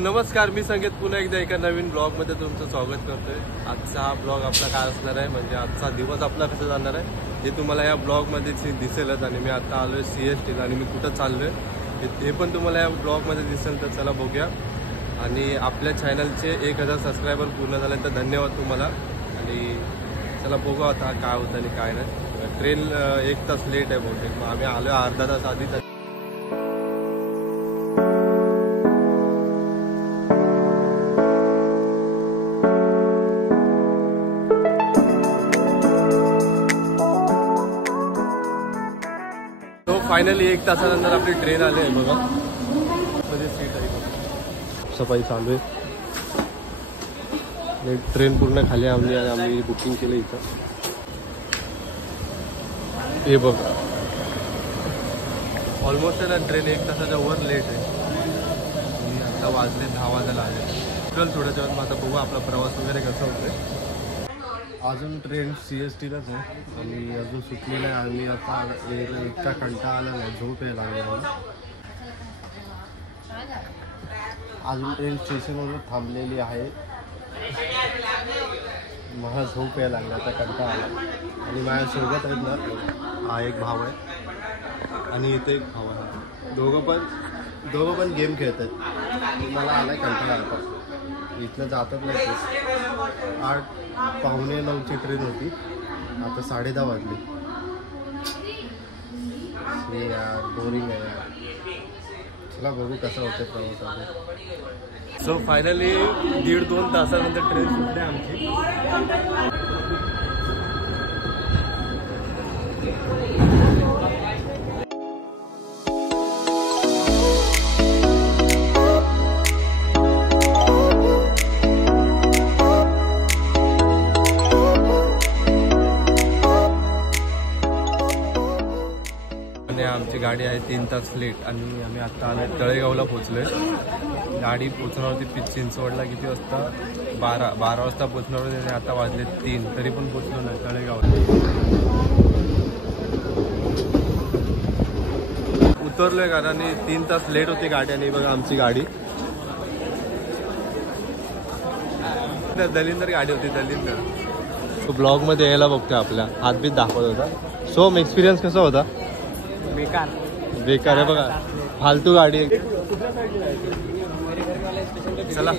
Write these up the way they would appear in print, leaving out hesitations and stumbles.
नमस्कार, मी संकेत पुन्हा एकदा एका नवीन ब्लॉगमध्ये तुमचं स्वागत करतोय। आजचा हा ब्लॉग आपला काय असणार आहे म्हणजे आजचा दिवस आपला कसा जाणार आहे हे तुम्हाला या ब्लॉगमध्ये दिसेलच। आणि मी आता आलोय CST आणि मी कुठं चाललोय हे पण तुम्हाला या ब्लॉगमध्ये दिसेल। तर चला बघूया। आणि आपल्या चॅनलचे 1000 सबस्क्रायबर पूर्ण झाल्यानंतर धन्यवाद तुम्हाला। आणि चला बघू आता काय होतं आणि काय नाही। ट्रेन 1 तास लेट आहे बहुतेक, मग आम्ही आलोय अर्धा तास आधी। फायनली 1 तासानंतर आपली ट्रेन आली आहे बघा। मध्ये सीट आहे, सफाई चालू आहे। ट्रेन पूर्ण खाली आम्ही बुकिंग केलं इथं। हे बघा ऑलमोस्ट आहे ना, ट्रेन 1 तासाच्या वर लेट आहे। आणि आता वाजले 10 वाजायला आले। चल थोड्याच्या वेळात आता बघू आपला प्रवास वगैरे कसा होतोय। अजून ट्रेन CSTलाच आहे आणि अजून सुटलेलं आहे। आम्ही आता इतका कंटाळा आला नाही, झोप यायला लागला। अजून ट्रेन स्टेशनवर थांबलेली आहे, मला झोप यायला लागला, आता कंटाळा आला। आणि माझ्यासोबत आहेत ना, हा एक भाव आहे आणि इथे एक भाव आहे। दोघं पण गेम खेळत आहेत। मला आलाय कंटाळा आता, इथलं जातात नाही। 8:45ची ट्रेन होती, आता 10:30 वाजले। हे यार बोरिंग आहे यार। चला बघू कसं होतं प्रवासात। सो फायनली 1.5-2 तासानंतर ट्रेन सुटली आमची। आमची गाडी आहे 3 तास लेट आणि आम्ही आता आलोय तळेगावला पोहोचलोय। गाडी पोहोचणार होती चिंचवडला किती वाजता, 12 वाजता पोहोचणार होती आणि आता वाजले 3, तरी पण पोहोचलो नाही तळेगावला। उतरलोय कारण 3 तास लेट होती गाडी। आणि बघा आमची गाडी दलिंदर गाडी होती, दलिंदर। तो ब्लॉग मध्ये यायला बघतोय, आपल्या हातबीत दाखवत होता। सो एक्सपिरियन्स कसा होता? बेकार आहे बघा, फालतू गाडी आहे। चला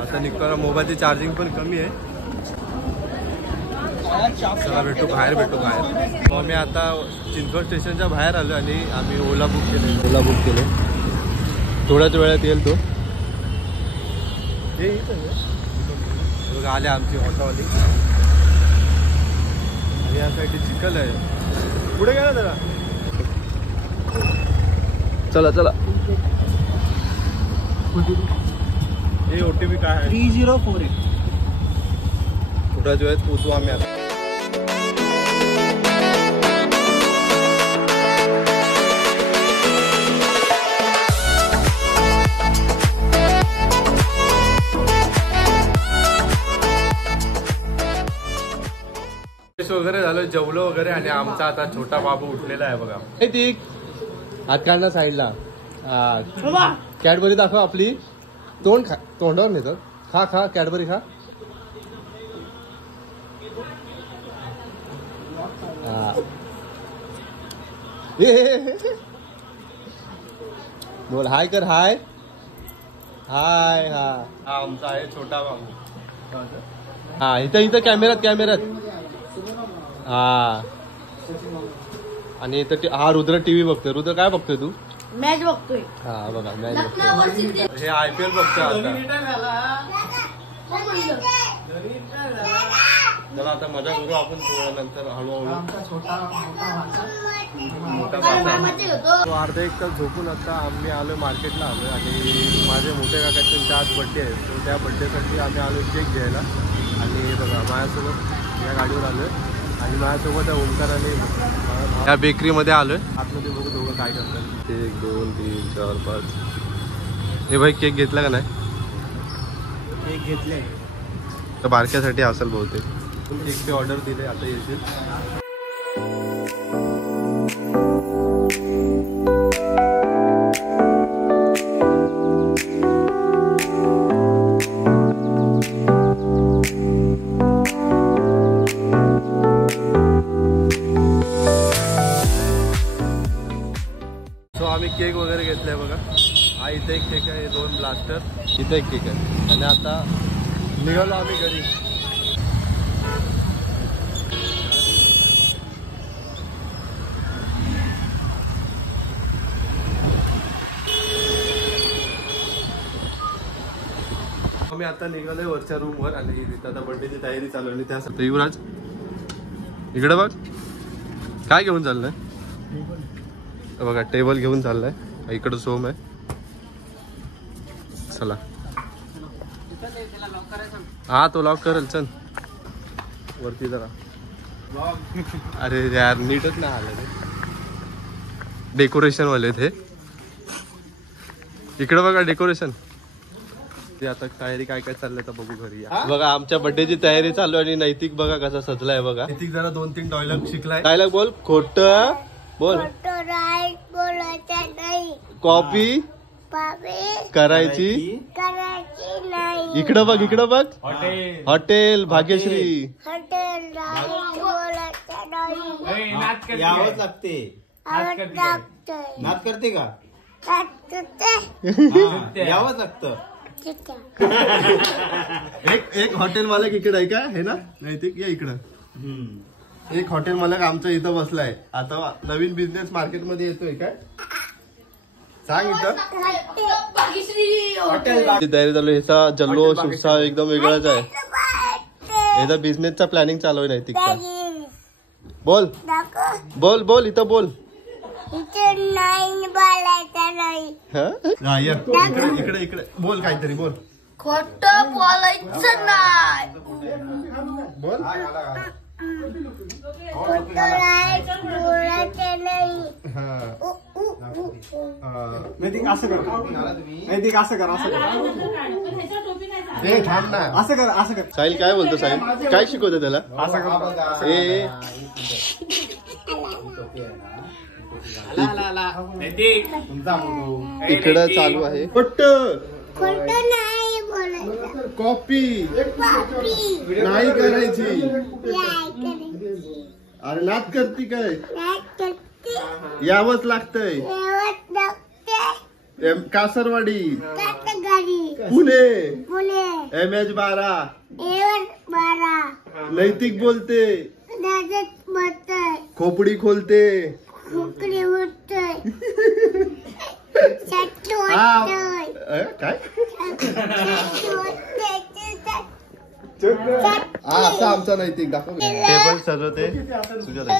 आता निघतो, मोबाईलची चार्जिंग पण कमी आहे। चला भेटू बाहेर। मग मी आता चिंचवड स्टेशनच्या बाहेर आलो आणि आम्ही ओला बुक केले। थोड्याच वेळात येईल तो। बघा आले आमची ऑटोवाली आणि यासाठी चिखल आहे। पुढे गेला जरा, चला हे OTP काय आहे? 3048। थोड्याच वेळात पोहोचू आम्ही आता। वगैरे झालं, जेवलो वगैरे आणि आमचा आता छोटा बाबू उठलेला आहे बघा। ती हात काढणं साईडला। कॅडबरी दाखव आपली, तोंडावर नेतं। खा कॅडबरी खा। बोल हाय कर, हाय। हा आमचा आहे छोटा बाबू। हा इथं कॅमेऱ्यात। हा आणि इथं हा रुद्र टीव्ही बघतोय। रुद्र काय बघतोय तू? मॅच बघतोय। हा बघा मॅच बघतोय, हे IPL बघतोय आता। चला आता मजा करू आपण नंतर हळूहळू। अर्धा 1 तास झोपून आता आम्ही आलोय मार्केटला आलोय। आणि माझे मोठे काकाचे आज बड्डे आहे, तो त्या बड्डेसाठी आम्ही आलोय केक घ्यायला। आणि बघा माझ्यासोबत या गाडीवर आलोय आणि माझ्यासोबत ओमकार आणि या बेकरीमध्ये आलोय। आतमध्ये बघू दोघं काय करतात। 1 2 3 4 5 हे भाई केक घेतला का नाही? केक घेतले तर बारक्यासाठी असेल बहुतेक। केकची ऑर्डर दिले, आता येतील। केक वगैरे घेतलाय बघा. हा इथे एक केक आहे, 2 ब्लास्टर, इथे एक केक आहे. आणि आता निघालो आम्ही घरी. आम्ही आता निघालोय वरच्या रूम वर आणि तिथं आता बर्थडेची तयारी चालू आहे. त्यासाठी युवराज इकडे बघ काय घेऊन चाललंय बघा. टेबल घेऊन चाललाय. इकडं सोम आहे. चला हा तो लॉक करेल. चल वरती जरा. अरे यार नीटच नाही आलं ते. डेकोरेशन वाले थे. इकडे बघा डेकोरेशन. आता तयारी काय काय चाललंय तर बघू घरी. बघा आमच्या बर्थडेची तयारी चालू आहे आणि नैतिक बघा कसा सजलाय बघा. नैतिक जरा 2-3 डायलॉग शिकलाय. डायलॉग बोल. खोट बोल. कॉपी करायची नाही. इकडं बघ इकडं बघ. हॉटेल भाग्यश्री. यावंच लागते. नाद करते का? यावंच लागतं. एक हॉटेल मालक इकडे आहे का हे ना नैतिक या इकडं. एक हॉटेल मालक आमच्या इथं बसलाय. आता नवीन बिझनेस मार्केट मध्ये येतोय काय सांग इथं. तयारी चालू. ह्याचा जल्लोष उत्साह एकदम वेगळाच आहे. ह्याचा बिझनेसचा प्लॅनिंग चालू आहे नैतिकचा. बोल बोल बोल इथं बोल. इकडे इकडे बोल काहीतरी बोल. खोट बोलायचं नाही. बोल नैतिक असं कर. नैतिक असं कर. असं कर. थांब ना. असं कर. असं कर. साहिल काय बोलतो. साहिल काय शिकवतो त्याला. असं कर. इकडं चालू आहे. पट्ट नाही बोलायचं. कॉपी नाही करायची. अरे नाद करती काय. यावंच लागतंय. कासरवाडी पुणे MS12 नैतिक बोलते. खोपडी खोलते. काय असा आमचा नैतिक दाखव. टेबल सजवते Sujata.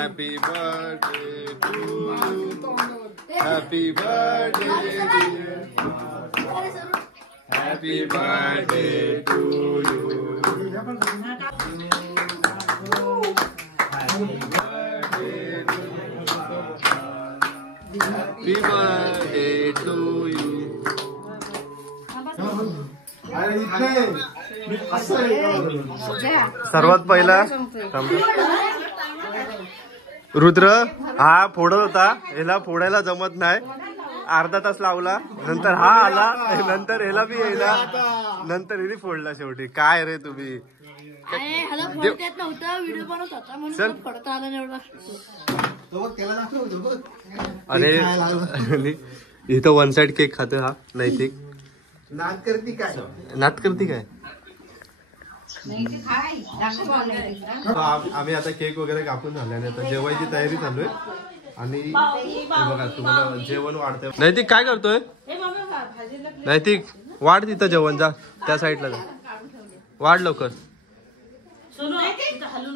Happy birthday to you. Happy birthday dear. Happy birthday to you. Happy birthday to you. सर्वात पहिला रुद्र हा फोडत होता. ह्याला फोडायला जमत नाही. अर्धा तास लावला. नंतर हा आला. नंतर ह्याला बी यायला. नंतर हिने फोडला शेवटी. काय रे तुम्ही. अरे इथं 1 साइड केक खाते हा नैतिक. नाद करती काय. नाद करती काय. आम्ही आता केक वगैरे कापून झाल्याने आता जेवायची तयारी चालू आहे. आणि बघा तुम्हाला जेवण वाढतंय. नैतिक काय करतोय. नैतिक वाढ तिथं जेवण. जा त्या साईडला जा. वाढ लवकर.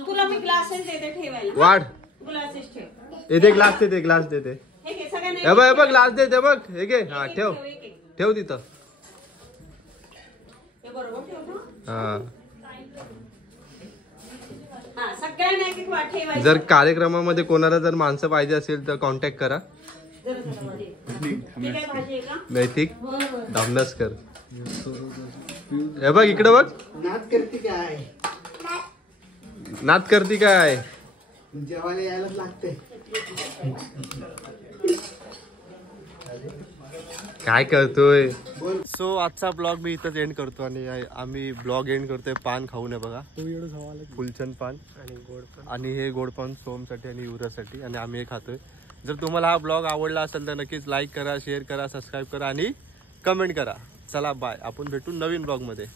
तुला मी ग्लासेस देते ठेवायला. वाढ. ग्लासेस ठेव. येते ग्लास देते ग्लास देते हे बघ ग्लास देते बघ हे घे हा ठेव ठेव तिथं हा जर कार्यक्रमामध्ये कोणाला जर माणसं पाहिजे असेल तर कॉन्टॅक्ट करा नैतिक धामनसकर हे बघ इकडे बघ नाद करते काय नाद करती काय जेवायला यायलाच लागते काय करतोय सो आजचा ब्लॉग मी इथंच एंड करतो आणि आम्ही ब्लॉग एंड करतोय पान खाऊन आहे बघा फुलचंद पान आणि गोड पान आणि हे गोड पान सोमसाठी आणि युवराजसाठी आणि आम्ही हे खातोय जर तुम्हाला हा ब्लॉग आवडला असेल तर नक्कीच लाईक करा शेअर करा सबस्क्राईब करा आणि कमेंट करा चला बाय आपण भेटू नवीन ब्लॉग मध्ये